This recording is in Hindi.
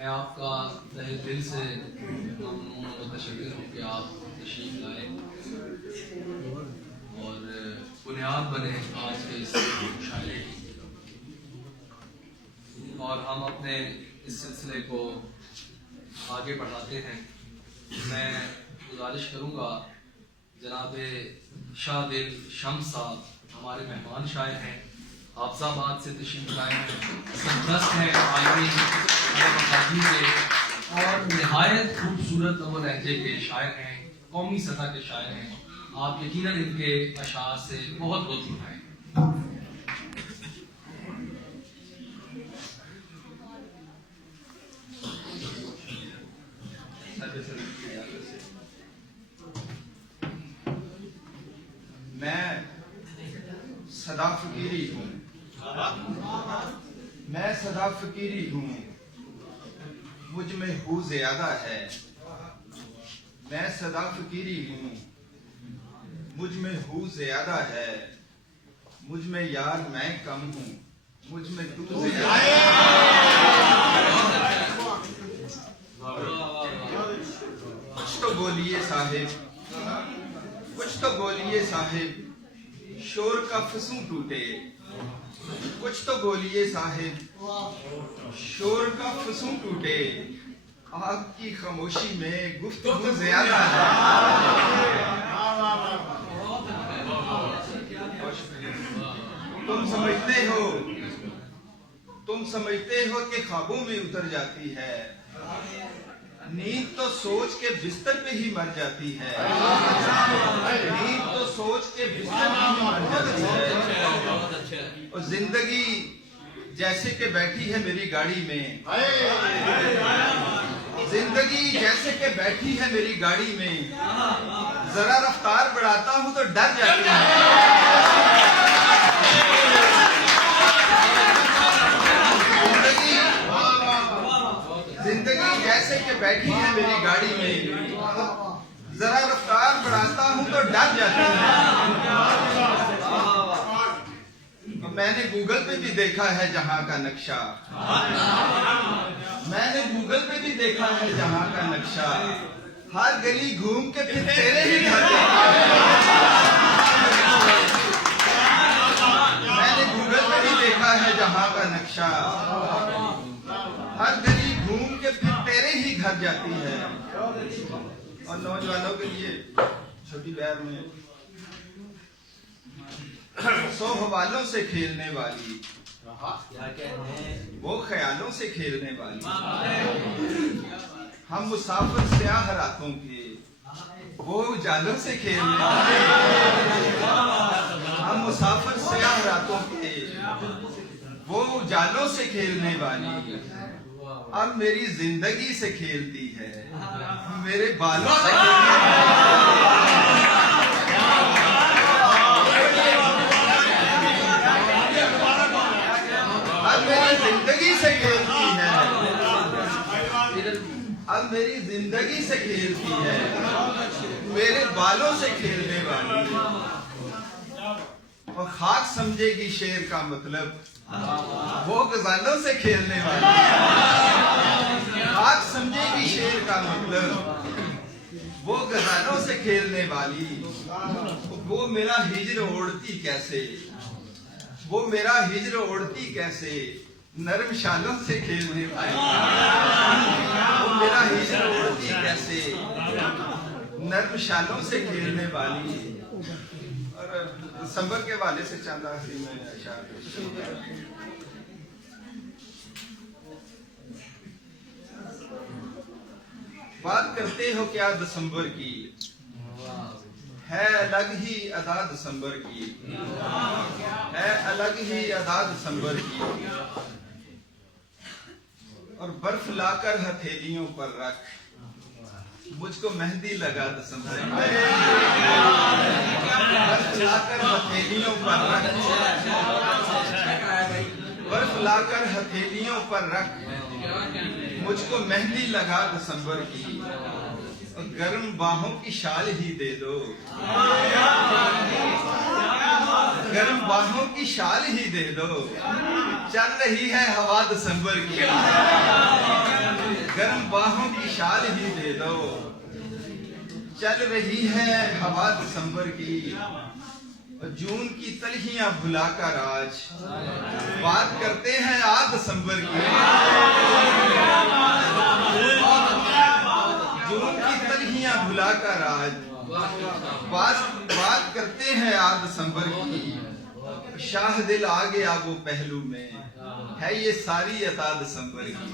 मैं आपका तहे दिल से ममनून और मुतशक्किर हूँ कि आप तशरीफ लाए और बुनियाद बने आज के इस मुशायरे की। और हम अपने इस सिलसिले को आगे बढ़ाते हैं। मैं गुजारिश करूँगा जनाब शाह दिल शम्स साहब हमारे मेहमान शायर हैं, हाफिजाबाद से तशरीफ लाए हैं, सरदस्त हैं आलमी मकामी के और नहायत खूबसूरत और लहजे के शायर हैं, कौमी सतह के शायर हैं। आप यकीनन इनके अशार से बहुत लुत्फ उठाएं। मैं सदा फकीरी हूँ, मैं सदा फकीरी हूँ, मुझ में हूँ ज्यादा है। मैं सदा फकीरी हूँ, मुझ में हूँ ज्यादा है। मुझ में यार मैं कम हूँ, मुझ में तू ज्यादा है। कुछ तो बोलिए साहिब, कुछ तो बोलिए साहिब, शोर का फसूं टूटे। कुछ तो बोलिए साहिब, शोर का फसूं टूटे। आपकी खामोशी में गुफ्तगू ज्यादा है। तुम समझते हो कि ख्वाबों में उतर जाती है। नींद तो सोच के बिस्तर पे ही मर जाती है। नींद तो सोच के बिस्तर पे ही मर जाती है। और जिंदगी जैसे कि बैठी है मेरी गाड़ी में। जिंदगी जैसे कि बैठी है मेरी गाड़ी में। जरा रफ्तार बढ़ाता हूँ तो डर जाती है। जिंदगी जैसे कि बैठी है मेरी गाड़ी में। जरा रफ्तार बढ़ाता हूँ तो डर जाती है। मैंने गूगल पे भी देखा है जहाँ का नक्शा। मैंने गूगल पे भी देखा है जहाँ का नक्शा। हर गली घूम के फिर तेरे ही घर देखा है। मैंने गूगल पे भी देखा है जहाँ का नक्शा। हर गली घूम के फिर तेरे ही घर जाती है। और नौजवानों के लिए छोटी बहर में 100 हवालों से खेलने वाली, वो ख्यालों से खेलने वाली। हम मुसाफिर स्याह रातों के, वो उजालों से खेलने वाली। हम मुसाफिर स्याह रातों के, वो उजालों से खेलने वाली। अब मेरी जिंदगी से खेलती है, मेरे बालों से खेलती है। अब मेरी जिंदगी से खेलती है। अब मेरी जिंदगी से खेलती है, मेरे बालों से खेलने वाली। और खाक समझेगी शेर का मतलब, वो गजालों से खेलने वाली। खाक समझेगी शेर का मतलब, वो गजालों से खेलने वाली। वो मेरा हिज्र ओढ़ती कैसे, वो मेरा हिज्र ओढ़ती कैसे, नरम शालों से खेलने वाली। वो मेरा हिज्र ओढ़ती कैसे, नरम शालों से खेलने वाली। और दिसंबर के वाले से चांदा सी में अशार। बात करते हो क्या दिसंबर की, है अलग ही अदा दिसंबर की। है अलग ही अदा दिसंबर की। और बर्फ लाकर हथेलियों पर रख, मुझको मेहंदी लगा दिसंबर की। बर्फ लाकर हथेलियों पर रख, बर्फ लाकर हथेलियों पर रख, मुझको मेहंदी लगा दिसंबर की। गर्म बाहों की शाल ही दे दो, गर्म बाहों की शाल ही दे दो। चल रही है हवा दिसंबर की। गर्म बाहों की शाल ही दे दो। चल रही है हवा दिसंबर की, जून की तलखियां भुलाकर आज बात करते हैं आज दिसंबर की। जून की तलखियां भुलाकर आज बात करते हैं आज दिसंबर की। शाह दिल आ गया वो पहलू में, है ये सारी अता दिसंबर की।